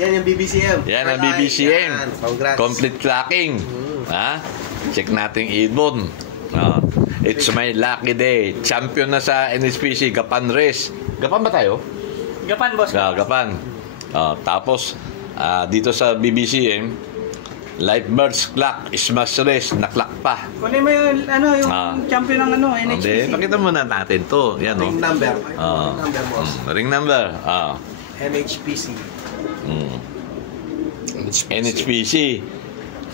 Yan yung BBCM. Yan ang BBCM. Yan. Congrats. Complete clocking. Ha? Check natin ibon. It's my lucky day. Champion na sa NSPC, Gapan Race. Gapan ba tayo? Gapan, boss. Gapan. Tapos, dito sa BBCM, Lightbirds Clock, Smash Race, na-clock pa. Kunin mo yung, champion ng NHPC. Pakita muna natin to. Yan, Ring number. Number, boss. Ring number. NHPC. NHPC.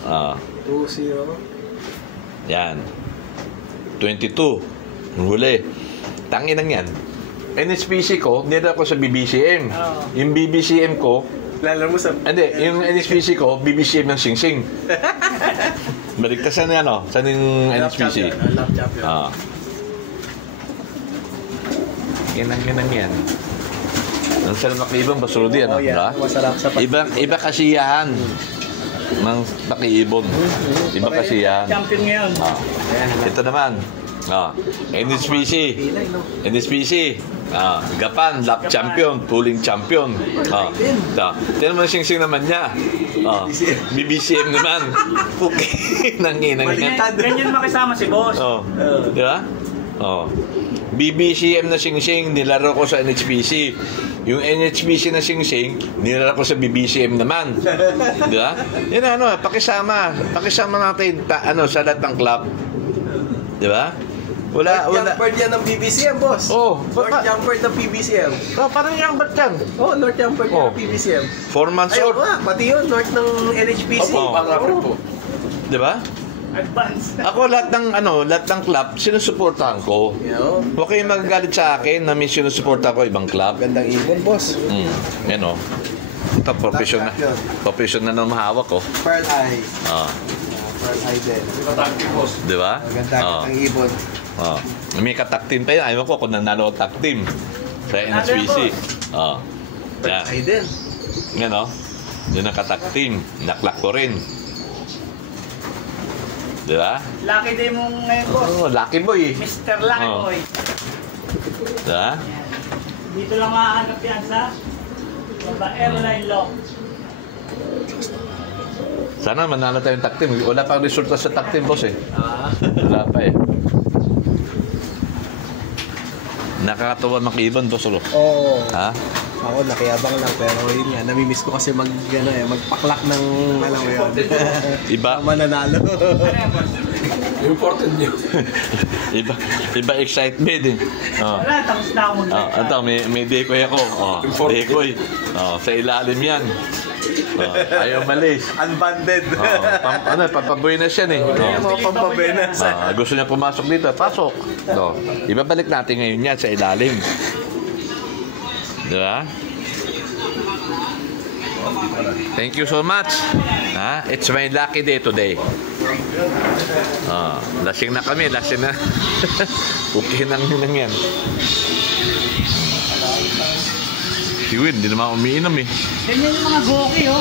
20. Yan. 22. Huli. Tanginang yan. NHPC ko, nila ko sa BBCM. Yung BBCM ko, Lalo mo sa... hindi, yung NHPC ko, BBCM ng Sing Sing. Baligtasan yan, Saan yung NHPC? Love champion. Ginang yan. Ang sarap makiibang basurodi, Oh, yeah. Masarap sa Iba kasiyahan ng pakiibon. Iba kasiyahan. Champion ngayon. Ito naman. NHPC. NHPC. Gapan, lap champion, pulling champion. Tignan mo na sing-sing naman niya. BBCM naman. Okay. Nanginang yan. Ganyan makisama si boss. Di ba? BBCM na sing-sing, nilaro ko sa NHPC. Yung NHPC na sing-sing, nilaro ko sa BBCM naman. Di ba? Yan pakisama. Pakisama natin sa lahat ng club. Di ba? Wala. Jumper yan ng BBCM, boss. North Jumper ng PBCM. Parang yung ba't yan? North Jumper ng PBCM. 4 months Ayun old. pati yun, North ng NHPC. Di ba? Advance. Ako lahat ng club, sinusuportahan ko. Huwag kayong magagalit sa akin na may sinusuportahan ko ibang club. Gandang ibon, boss. Yan Ito, professional na mahawak ko. Pearl Eye. Pearl Eye din. Di ba? Gandang ibon. May ka-tag team pa yun. Ayaw ko kung nanalo tag team sa NHPC. Pearl Eye din. Yan yun ang ka-tag team. Naklak ko rin. Di ba? Lucky day mo ngayon, boss. Lucky boy. Mr. Lucky Boy. Di ba? Dito lang mahanap yan sa Airline Law. Sana manalo tayong tag team. Wala pang resulta sa tag team, boss Wala pa Nakakatawa makibon, boss Ha? Ako nakiyabang lang pero yun nga, namimiss ko kasi magpaklak ng alam mo yun. Iba? Mananalo. Important nyo. Iba excitement Wala, tapos na ako mag-break. May decoy ako. Decoy. Sa ilalim yan. Ayaw malis. Unbanded. Pampabuenas yan Pampabuenas. Gusto niya pumasok dito. Pasok. Ibabalik natin ngayon yan sa ilalim. Diba? Thank you so much. It's my lucky day today. Lasing na kami. Lasing na. Okay nang yan. Si Win, hindi naman umiinom Ganyan yung mga goki,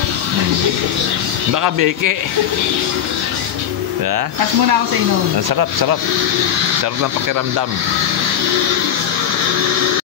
Baka beke. Kas muna ako sa inom. Sarap. Sarap ng pakiramdam.